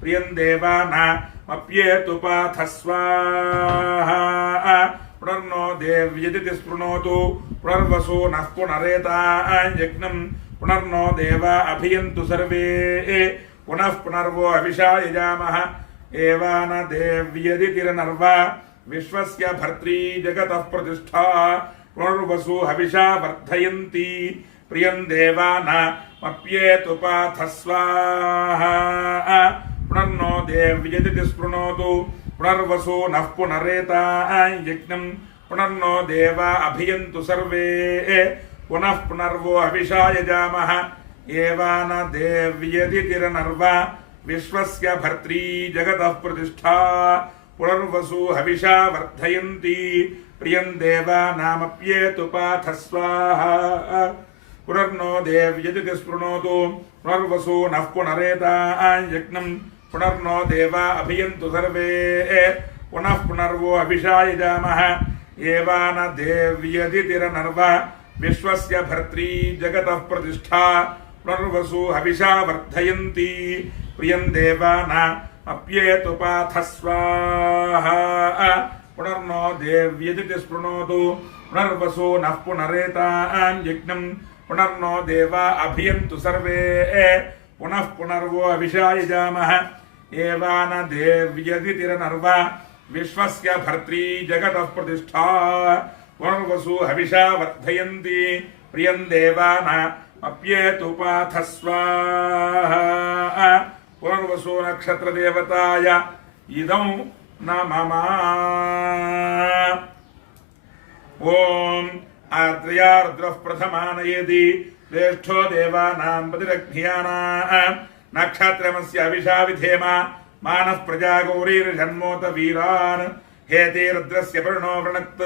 प्रियं देवानामप्येतुपाथ स्वाहा पुनर्नो देव्यदिति स्पृणोतु पुनर्वसु नः पुनरेतायज्ञं पुनर्नो देवा अभियन्तु सर्वे पुनः पुनर्वो हविषा यजामः एवान देव्यदितिरनर्वा विश्वस्य भर्त्री जगतः प्रतिष्ठा पुनर्वसु हविषा वर्धयन्ति प्रियं देवानामप्येतुपाथ स्वाहा पुनर्नो देव्यदिति स्पृणोतु पुनर्वसु नः पुनरेतायज्ञं पुनर्नो देवा अभियन्तु सर्वे पुनः पुनर्वो हविषा यजामः एवान देव्यदितिरनर्वा विश्वस्य भर्त्री जगतः प्रतिष्ठा पुनर्वसु हविषा वर्धयन्ति प्रियं देवानामप्येतुपाथ स्वाहा पुनर्नो देव्यदिति स्पृणोतु पुनर्वसु नः पुनरेतायज्ञं पुनर्नो देवा अभियन्तु सर्वे पुनः पुनर्वो हविषा यजामः एवान देव्यदितिरनर्वा विश्वस्य भर्त्री जगतः प्रतिष्ठा पुनर्वसु हविषा वर्धयन्ति प्रियं देवानामप्येतुपाथ स्वाहा पुनर्नो देव्यदिति स्पृणोतु पुनर्वसु नः पुनरेतायज्ञं पुनर्नो देवा अभियन्तु सर्वे पुनः पुनर्वो हविषा यजामः एवान देव्यदितिरनर्वा विश्वस्य भर्त्री जगतः प्रतिष्ठा पुनर्वसु हविषा वर्धयन्ति प्रियं देवानामप्येतुपाथ स्वाहा पुनर्वसु नक्षत्रदेवताय इदं नमः ओम आर्द्रया रुद्रः प्रथमानयेति श्रेष्ठो देवानां प्रतिरग्ध्यानां नक्षत्रमस्य हविषा विधेम मानः प्रजा गौरीर्जन्मोत वीरान् हेते रुद्रस्य पर्णो वृणक्त्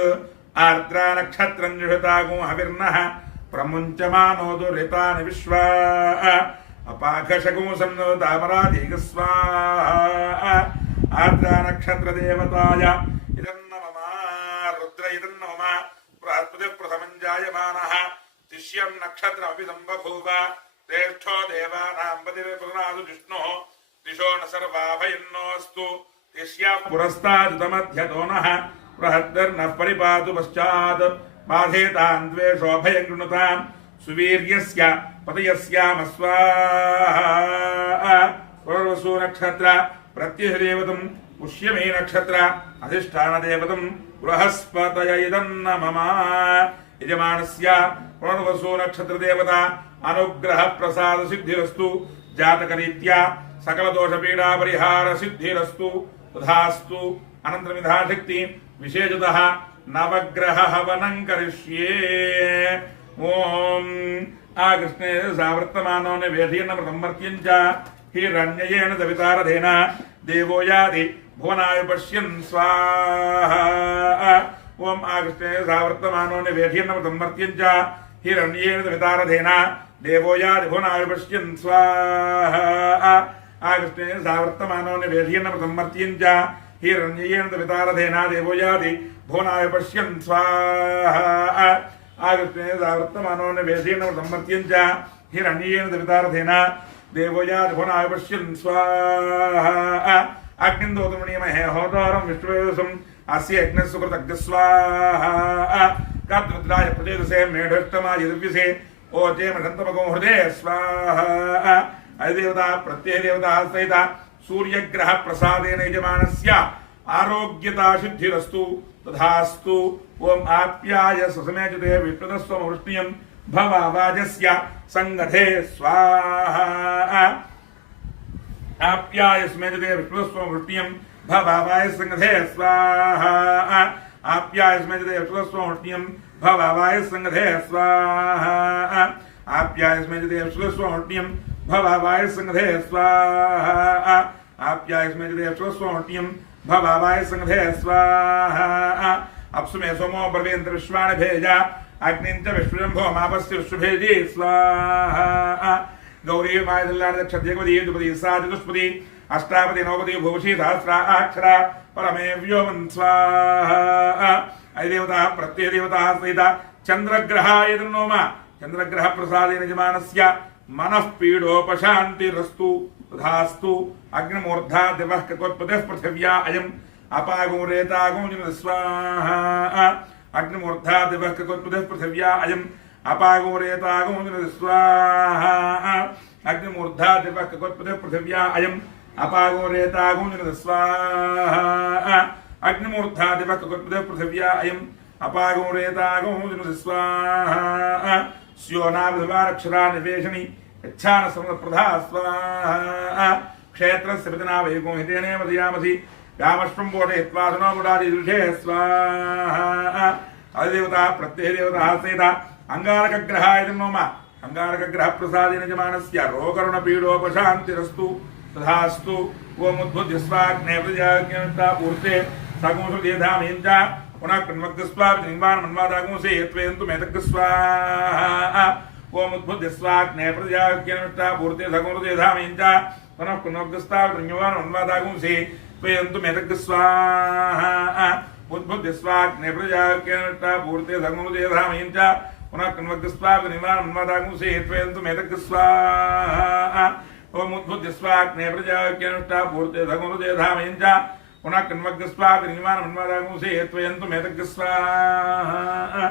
आर्द्रा नक्षत्रं जुषतागो हविर्नः प्रमुञ्चमानो दुरितानि विश्वा अपाघशगो सन्नोतामराधिगस्वाहा आर्द्रा नक्षत्र देवताय इदं नमः रुद्र इदं नमः बृहस्पतिः प्रथमं जायमानः तिष्यं नक्षत्रमभिदं बभूव श्रेष्ठो देवानां पतिर्पुरनादु विष्णुः दिशो न सर्वाभयन्नोऽस्तु तिष्या पुरस्तादुतमध्यतो नः बृहद्भिर्नः परिपातु पश्चात् बाधेतान् द्वेषोऽभयं गृणुतां सुवीर्यस्य पतयस्यामस्वाहा पुनर्वसु नक्षत्र प्रत्यहदेवतं पुष्यमे नक्षत्र अधिष्ठानदेवतं बृहस्पतये इदन्न मम यजमानस्य पुनर्वसु नक्षत्रदेवता अनुग्रह प्रसाद सिद्धिरस्तु जातकरीत्या सकलदोषपीडा परिहार सिद्धिरस्तु तथास्तु अनन्तरमिधाशक्ति विशेषतः नवग्रह हवनं करिष्ये ओम आकृष्णे सावर्तमानो निवेदयेन मृतमर्त्यं च हिरण्ययेन दवितारधेन देवो याति भुवनाय पश्यन् स्वाहा ओम आकृष्णे सावर्तमानो निवेदयेन मृतमर्त्यं च हिरण्ययेन दवितारधेन देवो याति भुवनाय पश्यन् स्वाहा आकृष्णे सावर्तमानो निवेदयेन मृतमर्त्यं च हिरण्ययेन दवितारधेन देवो याति भुवनाय पश्यन् स्वाहा आकृष्णे सावर्तमानो निवेदयेन मृतमर्त्यं च हिरण्ययेन दवितारधेन देवो याति भुवनाय पश्यन् स्वाहा अग्निन्दोतमणीमहे होतारं विष्णुवेदसम् अस्य यज्ञस्य सुकृतज्ञ स्वाहा कर्तृद्राय प्रचेदसे मेढष्टमाय दिव्यसे ओचे मठन्तमको हृदे स्वाहा अधिदेवता प्रत्ययदेवता सहित सूर्यग्रह प्रसादेन यजमानस्य आरोग्यता सिद्धिरस्तु तथास्तु ओम आप्याय ससमेजते विष्णुदस्वमवृष्णियं भवावाजस्य संगधे स्वाहा आप्याय स्मेजते विष्णुदस्वमवृष्णियं भवावाय संगधे स्वाहा आप्याय स्मेजते विष्णुदस्वमवृष्णियं भवावाय संगधे स्वाहा आप्याय स्मेजते विष्णुदस्वमवृष्णियं भवावाय संगधे स्वाहा आप्याय स्मेजते विष्णुदस्वमवृष्णियं भवावाय संगधे स्वाहा अप्सुमे सोमो ब्रवीन्द्र विश्वानि भेजा अग्निञ्च विश्वजम्भो मापस्य विश्वभेजी स्वाहा गौरी मायदल्लाक्षद्यगवती द्विपदी सा चतुष्पदी अष्टापदी नवपदी भूषी सहस्रा अक्षरा परमे व्योमन् स्वाहा अधिदेवता प्रत्ययदेवता सहित चन्द्रग्रहाय नोम चन्द्रग्रह प्रसादेन यजमानस्य मनः पीडोपशान्तिरस्तु तथास्तु अग्निमूर्धा दिवः ककोत्पतिः पृथिव्या अयम् अपागो रेतागो स्वाहा अग्निमूर्धा दिवः ककोत्पतिः पृथिव्या अयम् अपागो रेतागो स्वाहा अग्निमूर्धा दिवः ककोत्पतिः पृथिव्या अयम् अपागो रेतागो स्वाहा अग्निमूर्धा दिवः ककोत्पतिः पृथिव्या अयम् अपागो रेतागो स्वाहा स्योनाभिवारक्षरा निवेशनि यच्छान समप्रधा स्वाहा क्षेत्रस्य पितना वैगो हितेने वदयामसि रामश्वं बोधयित्वा सुनोमुडादिदृशे स्वाहा अधिदेवता प्रत्ययदेवता सहित अंगारकग्रहाय नोम अंगारकग्रहप्रसादेन यजमानस्य रोगरुणपीडोपशान्तिरस्तु तथास्तु ओम उद्बुद्ध्य स्वाग्ने प्रजाज्ञा पूर्ते सगुंसुदेधामीं च पुनः कृन्वग्स्वाभिनिर्माण मन्वादागुंसे यत्वेन्तु मेतग् स्वाहा ओम उद्बुद्ध्य स्वाग्ने प्रजाज्ञा पूर्ते सगुंसुदेधामीं च पुनः कृन्वग्स्वाभिनिर्माण मन्वादागुंसे त्वेन्तु मेतग् स्वाहा उद्बुद्ध्य स्वाग्ने प्रजाज्ञा पूर्ते सगुंसुदेधामीं च पुनः कृन्वग्स्वाभिनिर्माण मन्वादागुंसे त्वेन्तु मेतग् स्वाहा ओम उद्बुद्ध्य स्वाग्ने प्रजाज्ञा पूर्ते सगुंसुदेधामीं च पुनः कृन्वग्स्वाभिनिर्माण मन्वादागुंसे त्वेन्तु मेतग् स्वाहा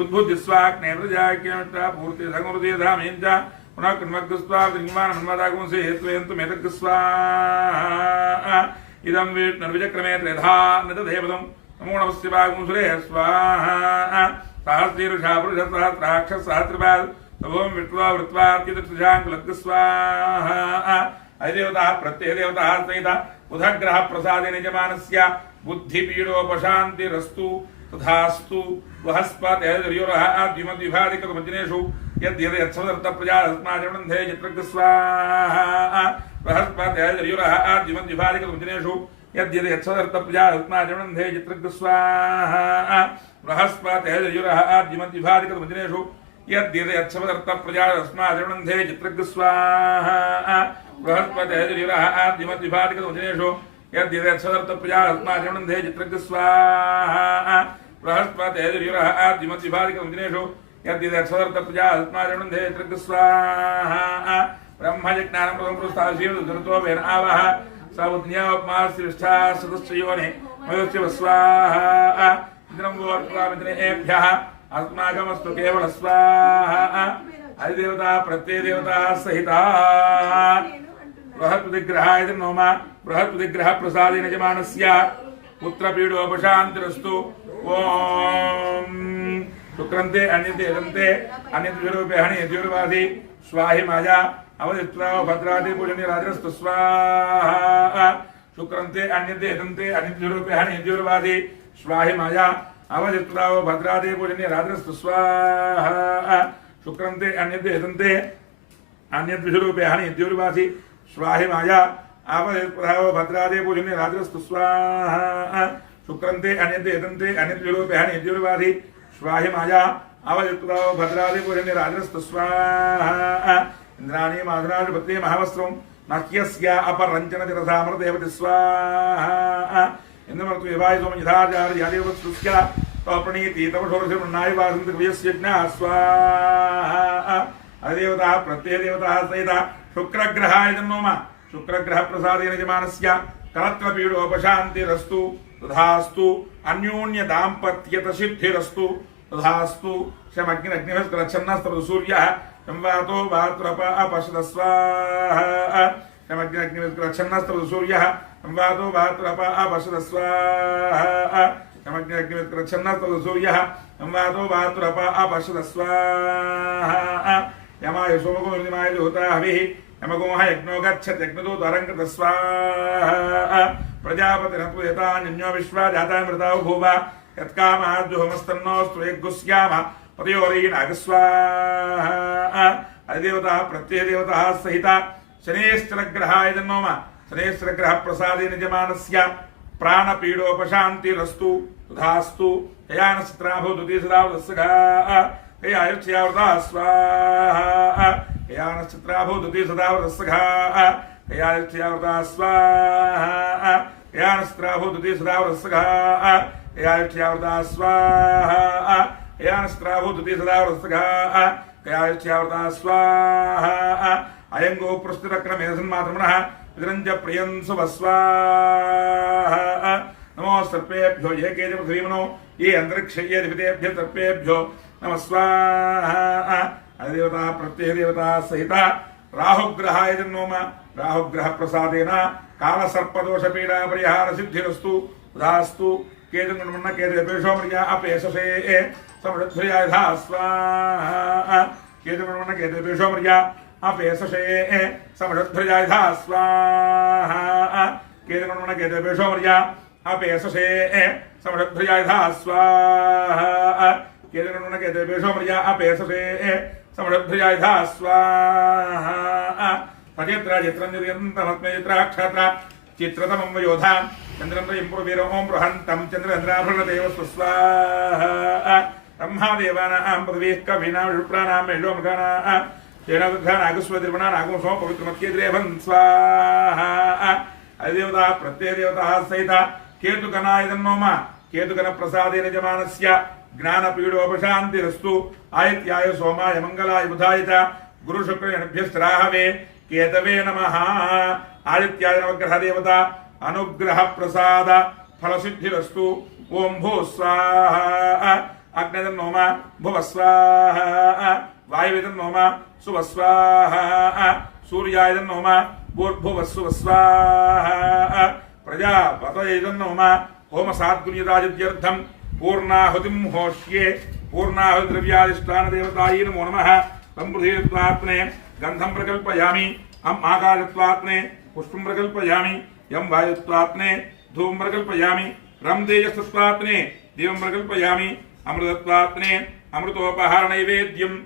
उद्बुद्ध्य स्वाग्ने प्रजाज्ञा पूर्ते सगुंसुदेधामीं च पुनः कृन्वग्स्वाभिनिर्माण मन्वादागुंसे त्वेन्तु मेतग् स्वाहा इदं विष्णुर्विचक्रमे त्रेधा निदधेवतं नमो नमस्ते वागुंसुरे स्वाहा सहस्रीरुषा पुरुषसहस्राक्षः सहस्रपाद तवों विट्वा वृत्वार्चितृजाङ्कुलग् स्वाहा अधिदेवता प्रत्ययदेवता सहित बुधग्रह प्रसादेन यजमानस्य बुद्धिपीडोपशान्तिरस्तु तथास्तु बृहस्पतिर्योरः द्युमद्विभादिकमज्जनेषु यद्यदयत्समदर्थप्रजास्माजवन्धे चित्रग् स्वाहा बृहस्पतिर्योरः द्युमद्विभादिकमज्जनेषु यद्यदयत्समदर्थप्रजास्माजवन्धे चित्रग् स्वाहा बृहस्पतिर्योरः द्युमद्विभादिकमज्जनेषु यद्यदयत्समदर्थप्रजास्माजवन्धे चित्रग् स्वाहा बृहस्पतिर्योरः द्युमद्विभादिकमज्जनेषु यद्यदयत्समदर्थप्रजास्माजवन्धे चित्रग् स्वाहा बृहस्पतिर्योरः द्युमद्विभादिकमज्जनेषु यद्यदयत्समदर्थप्रजास्माजवन्धे चित्रग् स्वाहा ब्रह्मज्ञानप्रदं वेन आवह सौज्ञोपमाश्रिष्ठा सदस्योने मयोस्य स्वाहा इन्द्रं गोर्त्वामित्रेभ्यः अस्माकमस्तु केवल स्वाहा अधिदेवता प्रत्ययदेवता सहिता बृहत्पतिग्रहाय नमः बृहत्पतिग्रह प्रसादेन यजमानस्य पुत्रपीडोपशान्तिरस्तु ओम शुक्रन्ते अन्यते यदन्ते अन्यद्विरूपे हनि यजुर्वासि स्वाहि माया अवदित्वा भद्रादि पूजनीय राजस्तु स्वाहा शुक्रन्ते अन्यते यदन्ते अन्यद्विरूपे हनि यजुर्वासि स्वाहि माया अवदित्वा भद्रादि पूजनीय राजस्तु स्वाहा शुक्रन्ते अन्यते यदन्ते अन्यद्विरूपे हनि यजुर्वासि स्वाहि माया आवदित्वा भद्रादि पूजनीय राजस्तु स्वाहा शुक्रन्ते अन्यते यदन्ते अन्यद्विरूपे हनि यजुर्वासि स्वाहि माया अवदित्वा भद्रादि पूजनीय राजस्तु स्वाहा इंद्राणी माधुराधिपत्ये महावस्त्रं नह्यस्य अपरञ्चन तिरसामृतदेवति स्वाहा इंद्रमर्तु विवाहि सोम यथाचार्य यादेवत्सुस्य तवप्रणीति तव षोडशमन्नाय वासन्तर्यस्यज्ञा स्वाहा अधिदेवता प्रत्ययदेवता सहित शुक्रग्रहाय नमः शुक्रग्रह प्रसादेन यजमानस्य कलत्रपीडोपशान्तिरस्तु तथास्तु अन्योन्य दाम्पत्यत सिद्धिरस्तु तथास्तु शमग्निरग्निभिस्कलच्छन्नस्तव सूर्यः संवातो वात्रप अपशत स्वाहा शमग्निरग्निभिस्कलच्छन्नस्तव सूर्यः संवातो वात्रप अपशत स्वाहा शमग्निरग्निभिस्कलच्छन्नस्तव सूर्यः संवातो वात्रप अपशत स्वाहा यमाय सोमको निर्माय होता हविः यमगोह यज्ञो गच्छत् यज्ञतो तरङ्कृत स्वाहा प्रजापतिरतु यतान्यो विश्वा जाता मृता भूव यत्कामाद्युहमस्तन्नोऽस्तु यज्ञुस्याम पदयोरीनाग स्वाहा अधिदेवता प्रत्ययदेवता सहित शनेश्चरग्रहाय नमः शनेश्चरग्रह प्रसादेन यजमानस्य प्राणपीडोपशान्तिरस्तु तथास्तु ययानक्षत्राभूतुति सदावदस्सगा ययायुष्यावृता स्वाहा ययानक्षत्राभूतुति सदावदस्सगा ययायुष्यावृता स्वाहा ययानक्षत्राभूतुति सदावदस्सगा ययायुष्यावृता स्वाहा ययानक्षत्राभूतुति सदावदस्सगा ययायुष्यावृता स्वाहा अयं गोपृष्ठरक्रमेधन्मातृमणः विदरञ्च प्रियं सुभस्वाहा नमो सर्पेभ्यो ये केच पृथ्वीमनो ये अंतरिक्षे ये दिवितेभ्यो सर्पेभ्यो नमः स्वाहा अधिदेवता प्रत्ययदेवता सहित राहुग्रहाय नमः राहुग्रह प्रसादेन कालसर्पदोषपीडा परिहार सिद्धिरस्तु तथास्तु केतुर्मण्ण केतुर्पेशोमर्या अपेशसे समृद्ध्याय धा स्वाहा केतुर्मण्ण केतुर्पेशोमर्या अपेशसे समृद्ध्याय धा स्वाहा केतुर्मण्ण केतुर्पेशोमर्या अपेशसे समृद्ध्याय धा स्वाहा केतुर्मण्ण केतुर्पेशोमर्या अपेशसे समृद्ध्याय धा स्वाहा तजेत्र चित्रंजयन्तमत्मयित्राक्षत्र चित्रतमं योधा चन्द्रं वीरमों बृहन्तं चन्द्रेन्द्राभरणदेवस्तु स्वाहा ब्रह्मादेवानां पृथिवीः कवीनां विप्राणां मेषोमृगानां तेनागुस्वतिर्वणा नागुंसो पवित्रमत्येद्रेभन् स्वाहा अधिदेवता प्रत्ययदेवता सहित केतुगणाय नमः केतुगणप्रसादेन यजमानस्य ज्ञानपीडोपशान्तिरस्तु आदित्याय सोमाय मंगलाय बुधाय च गुरुशुक्रयणभ्यश्चराहवे केतवे नमः आदित्याय नवग्रह देवता अनुग्रह प्रसाद फलसिद्धिरस्तु ओम भू स्वाहा अग्निर्नोम भुव स्वाहा वायुर्नोम सुव स्वाहा सूर्यायर्नोम भूर्भुव सुव स्वाहा प्रजापतयेर्नोम होम सात्कुर्यदादित्यर्थं पूर्णाहुतिं होष्ये पूर्णाहुतिद्रव्याधिष्ठान देवतायै नमो नमः संपृथ्वीत्वात्मने गंधं प्रकल्पयामि अम् आकाशत्वात्मने पुष्पं प्रकल्पयामि यं वायुत्वात्मने धूमं प्रकल्पयामि रं तेजस्तत्वात्मने दिवं प्रकल्पयामि अमृतत्वात्मने अमृतोपहारनैवेद्यम्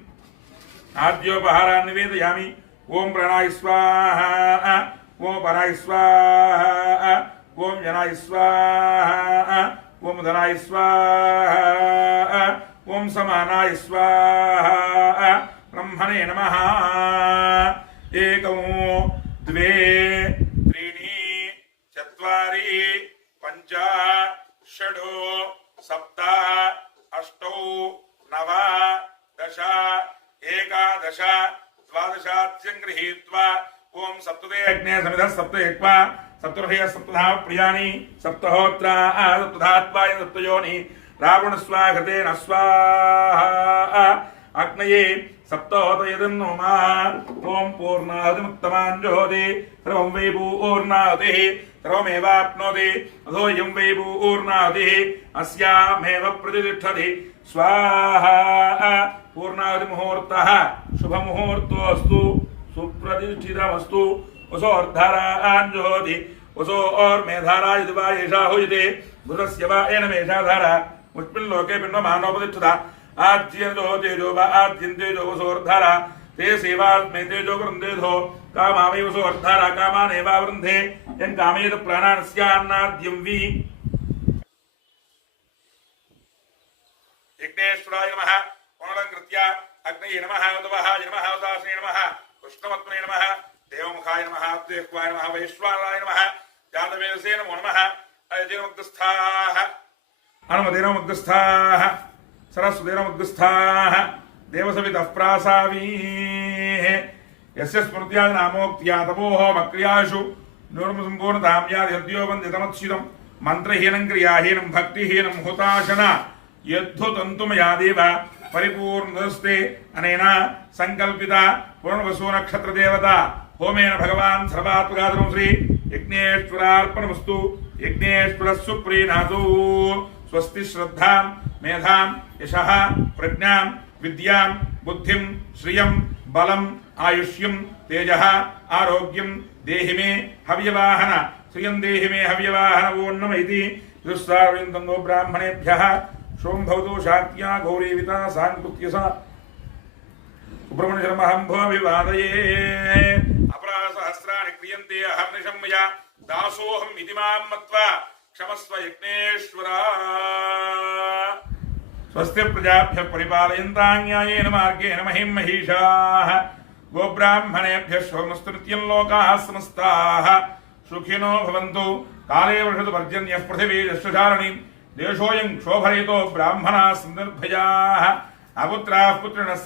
आद्योपहारान् निवेदयामि ओम प्राणाय स्वाहा ओम पराय स्वाहा ओम जनाय स्वाहा ओम धनाय स्वाहा ओम समानाय स्वाहा ब्रह्मणे नमः एकं द्वे त्रीणि चत्वारि पञ्च षड् सप्त अष्टौ नव दश एकादश द्वादशात्स्यं गृहीत्वा ओम सप्तदे अग्ने समिधः सप्तयक्वा सप्तर्षय सप्तधा प्रियाणि सप्तहोत्रा सप्तधात्वाय सप्तयोनि रावण स्वाघतेन स्वाहा अग्नये सप्तोतयदन्नोमा ओम पूर्णाहुतिमुत्तमाञ्जुहोति सर्वं वै पूर्णाहुतिः सर्वमेवाप्नोति अथोऽयं वै पूर्णाहुतिः अस्यामेव प्रतिष्ठति स्वाहा पूर्णाहुतिमुहूर्तः शुभमुहूर्तोऽस्तु सुप्रतिष्ठितमस्तु वसोर्धाराञ्जुहोति वसो और मेधारा यदि वा एषा हुयते बुधस्य वा एनमेषा धारा मुष्मिन् लोके पिण्डमानोपतिष्ठता आज्यन्तो तेजो वा आज्यन्तेजो वसोर्धारा ते सेवास्मे तेजो वृन्देधो कामावै वसोर्धारा कामानेवा वृन्धे यं कामेत प्राणान् स्यान्नाद्यं वि यज्ञेश्वराय नमः पूर्णं कृत्या अग्नये नमः उदवहाय नमः उदासने नमः कृष्णमत्मने नमः देवमुखाय नमः देवाय नमः वैश्वानराय नमः जातवेदसे नमो नमः अयतिर्मुक्तस्थाः हनुमतिर्मुक्तस्थाः सरस्वतीर्मुक्तस्थाः देवसवितः प्रासावीः यस्य स्मृत्या नामोक्त्या तपोः मक्रियासु नूर्मसम्पूर्णतां याद्यो वन्दितमत्सितं मन्त्रहीनं क्रियाहीनं भक्तिहीनं हुताशना यद्धुतन्तुमया देव परिपूर्णस्ते अनेन संकल्पिता पूर्णवसु नक्षत्र देवता होमेन भगवान् सर्वात्मकादरं श्री यज्ञेश्वरार्पणमस्तु यज्ञेश्वरः सुप्रीणातु स्वस्ति श्रद्धां मेधां यशः प्रज्ञां विद्यां बुद्धिं श्रियं बलं आयुष्यं तेजः आरोग्यं देहि मे हव्यवाहन श्रियं देहि मे हव्यवाहन वो नमः इति दुस्सारविन्दो ब्राह्मणेभ्यः शों भवतु शाक्या गौरीविता साङ्कृत्यसा सुब्रह्मण्यशर्महम्भोऽभिवादये अपराधसहस्राणि क्रियन्ते अहर्निशं मया दासोऽहम् इति मां मत्वा क्षमस्व यज्ञेश्वरा स्वस्ति प्रजाभ्यः परिपालयन्तां न्यायेन मार्गेण महिं महिषाः गोब्राह्मणेभ्यः शुभमस्तु नित्यं लोकाः समस्ताः सुखिनो भवन्तु काले वर्षतु पर्जन्यः पृथिवी यशोधारणीं देशोऽयं क्षोभरहितो ब्राह्मणाः सन्दर्भयाः अपुत्राः पुत्रिणः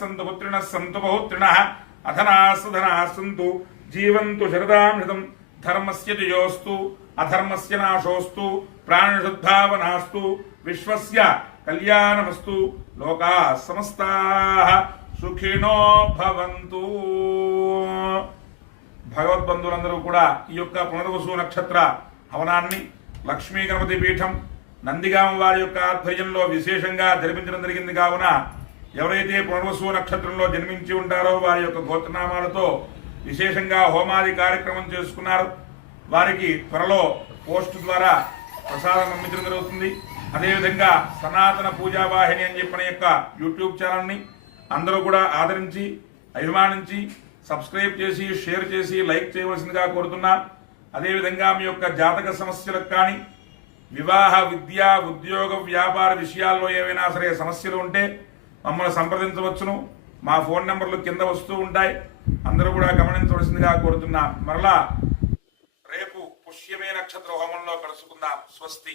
सन्तु बहुत्रिणः अधनाः सुधनाः सन्तु जीवन्तु शरदां शतं धर्मस्य जयोस्तु अधर्मस्य नाशोस्तु प्राणशुद्धावनास्तु विश्वस्य कल्याणमस्तु लोकाः समस्ताः सुखिनो भवन्तु। భగవద్బంధువులందరూ కూడా ఈ యొక్క పునర్వసు నక్షత్ర హవనాన్ని లక్ష్మీ గణపతి పీఠం నందిగామ వారి యొక్క ఆధ్వర్యంలో విశేషంగా జరిపించడం జరిగింది. కావున ఎవరైతే పునర్వసు నక్షత్రంలో జన్మించి ఉంటారో వారి యొక్క గోత్రనామాలతో విశేషంగా హోమాది కార్యక్రమం చేసుకున్నారు. వారికి త్వరలో పోస్ట్ ద్వారా ప్రసాదం పంపించడం జరుగుతుంది. అదేవిధంగా సనాతన పూజావాహిని అని చెప్పిన యొక్క యూట్యూబ్ ఛానల్ని అందరూ కూడా ఆదరించి అభిమానించి సబ్స్క్రైబ్ చేసి షేర్ చేసి లైక్ చేయవలసిందిగా కోరుతున్నా. అదేవిధంగా మీ యొక్క జాతక సమస్యలకు కానీ వివాహ విద్య ఉద్యోగ వ్యాపార విషయాల్లో ఏవైనా సరే సమస్యలు ఉంటే మమ్మల్ని సంప్రదించవచ్చును. మా ఫోన్ నెంబర్లు కింద వస్తూ ఉంటాయి. అందరూ కూడా గమనించవలసిందిగా కోరుతున్నా. మరలా రేపు పుష్యమే నక్షత్ర హోమంలో కలుసుకుందాం. స్వస్తి.